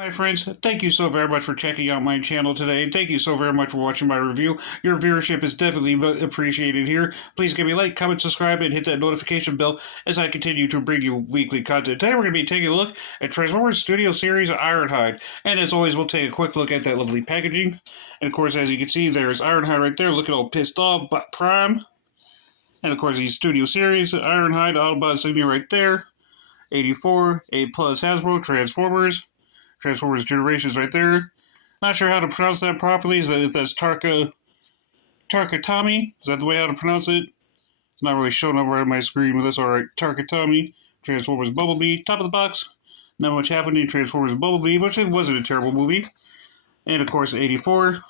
My friends, thank you so very much for checking out my channel today, and thank you so very much for watching my review. Your viewership is definitely appreciated here. Please give me a like, comment, subscribe, and hit that notification bell as I continue to bring you weekly content. Today we're going to be taking a look at Transformers Studio Series Ironhide, and as always we'll take a quick look at that lovely packaging. And of course, as you can see, there's Ironhide right there looking all pissed off, but Prime. And of course, the Studio Series Ironhide Autobot insignia right there. 84, A+ Hasbro, Transformers Generations right there. Not sure how to pronounce that properly. That's Tarka Tommy. Is that the way how to pronounce it? It's not really showing up right on my screen, but that's alright. Tarka Tommy. Transformers Bumblebee. Top of the box. Not much happening. Transformers Bumblebee, which it wasn't a terrible movie. And of course, 84.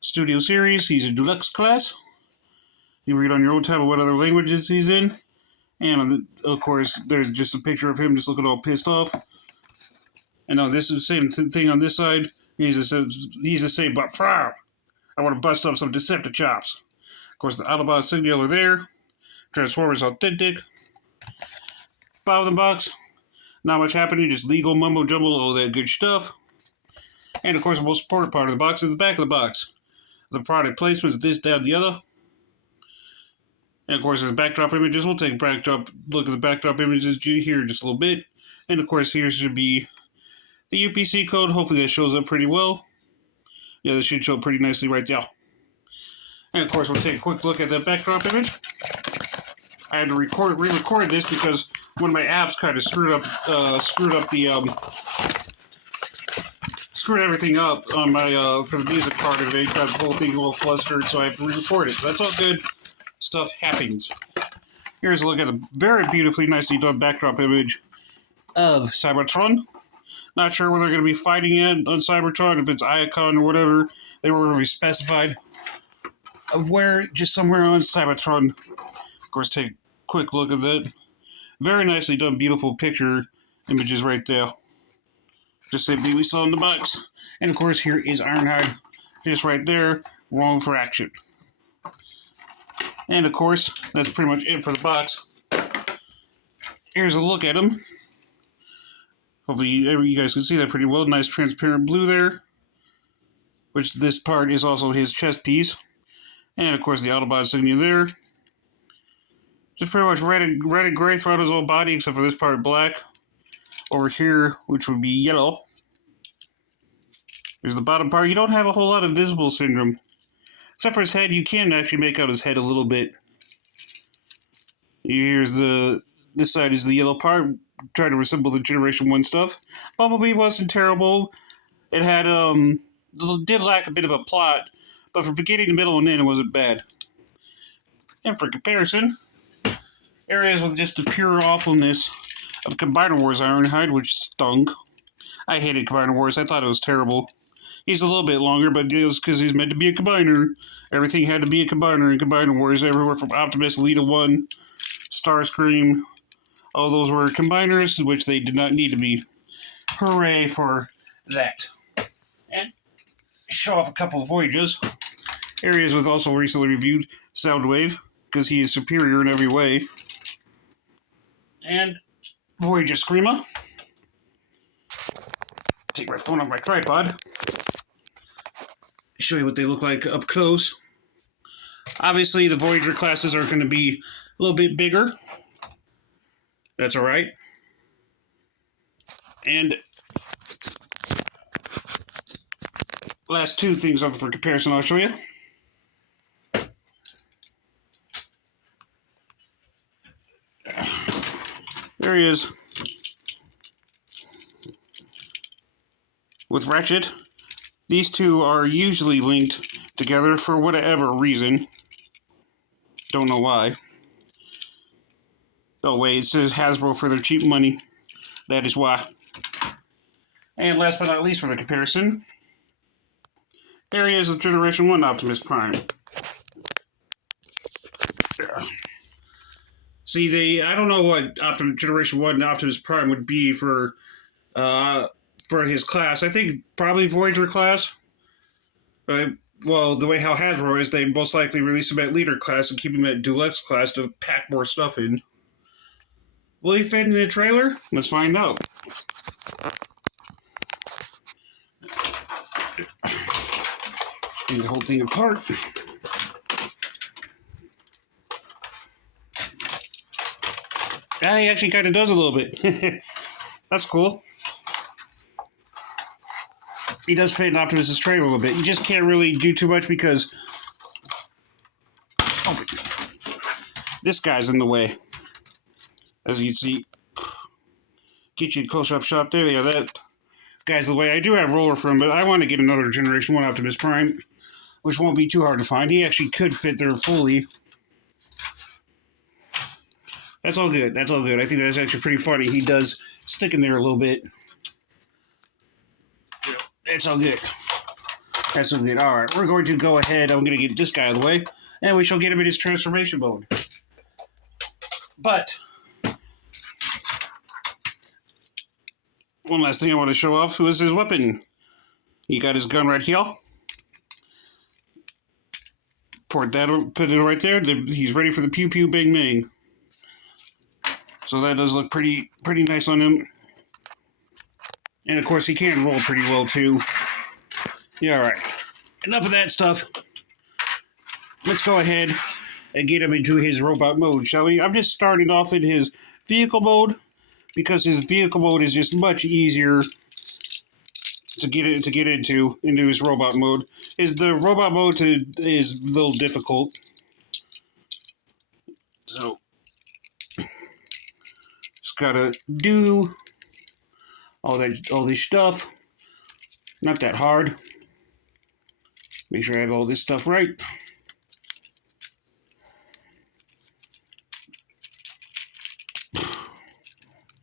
Studio Series. He's a deluxe class. You read on your own time of what other languages he's in. And of course, there's just a picture of him just looking all pissed off. And now this is the same thing on this side. He's the same, but frown. I want to bust up some Deceptichops. Of course, the Autobot insignia are there. Transformers Authentic. Bottom of the box. Not much happening, just legal mumbo jumbo, all that good stuff. And of course, the most important part of the box is the back of the box. The product placements, this, that, and the other. And of course, there's backdrop images. We'll take a look at the backdrop images here in just a little bit. And of course, here should be the UPC code. Hopefully that shows up pretty well. Yeah, this should show up pretty nicely right there. And of course, we'll take a quick look at that backdrop image. I had to re-record this because one of my apps kind of screwed everything up on my for the music part of it. Got the whole thing all flustered, so I have to re-record it. So that's all good. Stuff happens. Here's a look at a very beautifully, nicely done backdrop image of Cybertron. Not sure where they're going to be fighting at on Cybertron, if it's Iacon or whatever. They were going to be specified of where, just somewhere on Cybertron. Of course, take a quick look at that. Very nicely done, beautiful picture images right there. Just same thing we saw in the box. And of course, here is Ironhide, just right there, wrong for action. And of course, that's pretty much it for the box. Here's a look at him. Hopefully you guys can see that pretty well. Nice transparent blue there. Which this part is also his chest piece. And of course the Autobot insignia there. Just pretty much red and gray throughout his whole body, except for this part black. Over here, which would be yellow. There's the bottom part. You don't have a whole lot of visible syndrome. Except for his head, you can actually make out his head a little bit. Here's this side is the yellow part, trying to resemble the Generation 1 stuff. Bumblebee wasn't terrible. It had, did lack a bit of a plot, but for beginning, middle, and end, it wasn't bad. And for comparison, areas with just the pure awfulness of Combiner Wars Ironhide, which stunk. I hated Combiner Wars. I thought it was terrible. He's a little bit longer, but it was because he's meant to be a combiner. Everything had to be a combiner in Combiner Wars, everywhere from Optimus, Lita 1, Starscream. All those were combiners, which they did not need to be. Hooray for that. And show off a couple of Voyages. Areas with also recently reviewed Soundwave, because he is superior in every way. And Voyager Screama. Take my phone off my tripod. Show you what they look like up close. Obviously, the Voyager classes are going to be a little bit bigger. That's alright. And last two things for comparison I'll show you. There he is. With Ratchet. These two are usually linked together for whatever reason. Don't know why. Oh wait, it says Hasbro for their cheap money. That is why. And last but not least for the comparison, there he is with Generation 1 Optimus Prime. See, I don't know what Generation 1 Optimus Prime would be for his class. I think probably Voyager class. Well, the way how Hasbro is, they most likely release him at leader class and keep him at deluxe class to pack more stuff in. Will he fit in the trailer? Let's find out. taking the whole thing apart. Yeah, he actually kind of does a little bit. That's cool. He does fit in Optimus's train a little bit. You just can't really do too much because this guy's in the way. As you can see, get you a close-up shot there. Yeah, that guy's the way. I do have roller for him, but I want to get another Generation 1 Optimus Prime, which won't be too hard to find. He actually could fit there fully. That's all good. That's all good. I think that's actually pretty funny. He does stick in there a little bit. That's all good. That's all good. All right, we're going to go ahead. I'm going to get this guy out of the way, and we shall get him in his transformation mode. But one last thing I want to show off was his weapon. He got his gun right here. Put it right there. He's ready for the pew pew bang bang. So that does look pretty nice on him. And of course he can roll pretty well too. Yeah, alright. Enough of that stuff. Let's go ahead and get him into his robot mode, shall we? I'm just starting off in his vehicle mode because his vehicle mode is just much easier to get into his robot mode. The robot mode is a little difficult. So just gotta do all this stuff. Not that hard. Make sure I have all this stuff right.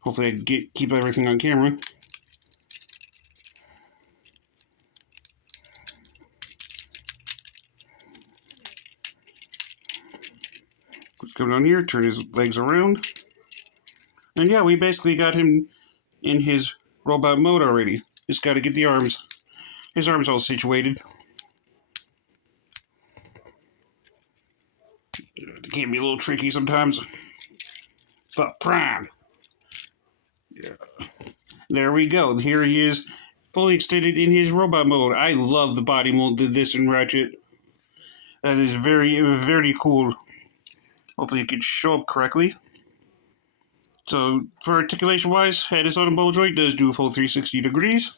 Hopefully I can keep everything on camera. Let's come down here, turn his legs around. And yeah, we basically got him in his robot mode already. Just got to get the arms. His arms all situated. It can be a little tricky sometimes. But prime. Yeah. There we go. Here he is, fully extended in his robot mode. I love the body mold of this in Ratchet. That is very, very cool. Hopefully it can show up correctly. So, for articulation-wise, head is on a ball joint, does do a full 360 degrees.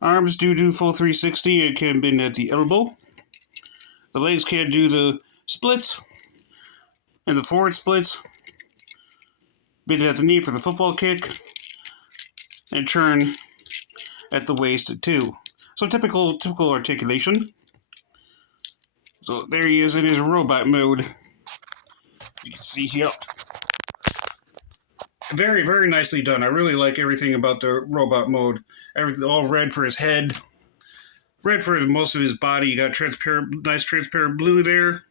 Arms do full 360 and can bend at the elbow. The legs can do the splits and the forward splits. Bend at the knee for the football kick. And turn at the waist too. So typical articulation. So there he is in his robot mode. You can see here. Very, very nicely done. I really like everything about the robot mode. Everything all red for his head. Red for most of his body. You got nice transparent blue there.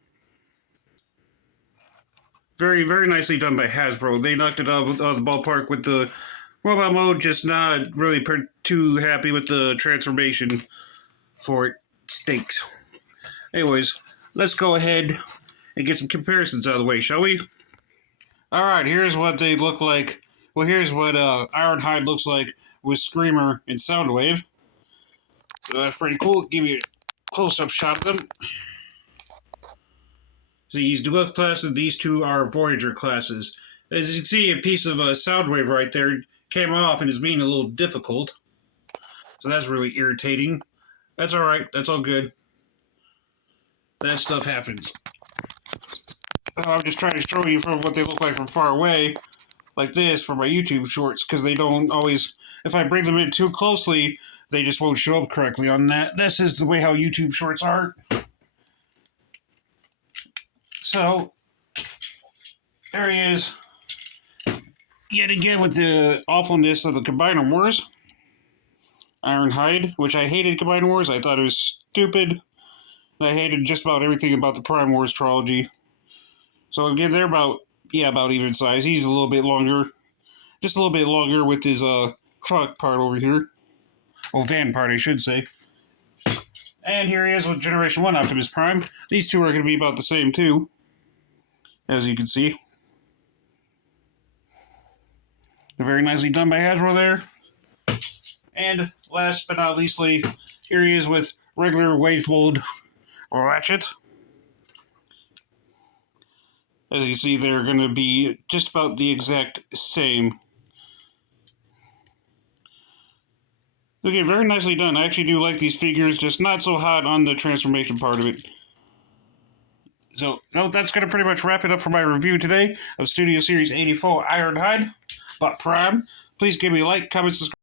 Very, very nicely done by Hasbro. They knocked it out of the ballpark with the robot mode, just not really too happy with the transformation for it. Stinks. Anyways, let's go ahead and get some comparisons out of the way, shall we? Alright, here's what they look like. Well, here's what Ironhide looks like with Screamer and Soundwave. So that's pretty cool. Give you a close-up shot of them. So these Deluxe classes, these two are Voyager classes. As you can see, a piece of Soundwave right there came off and is being a little difficult. So that's really irritating. That's alright. That's all good. That stuff happens. I'm just trying to show you from what they look like from far away, like this, for my YouTube shorts, because they don't always, if I bring them in too closely, they just won't show up correctly on that. This is the way how YouTube shorts are. So, there he is. Yet again with the awfulness of the Combiner Wars. Ironhide, which I hated Combiner Wars. I thought it was stupid. I hated just about everything about the Prime Wars trilogy. So again, they're about even size. He's a little bit longer. Just a little bit longer with his truck part over here. Well, van part, I should say. And here he is with Generation 1 Optimus Prime. These two are going to be about the same too, as you can see. Very nicely done by Hasbro there. And last but not leastly, here he is with regular wave mold ratchet. As you see, they're going to be just about the exact same. Okay, very nicely done. I actually do like these figures, just not so hot on the transformation part of it. So, no, that's going to pretty much wrap it up for my review today of Studio Series 84 Ironhide, but Prime. Please give me a like, comment, subscribe.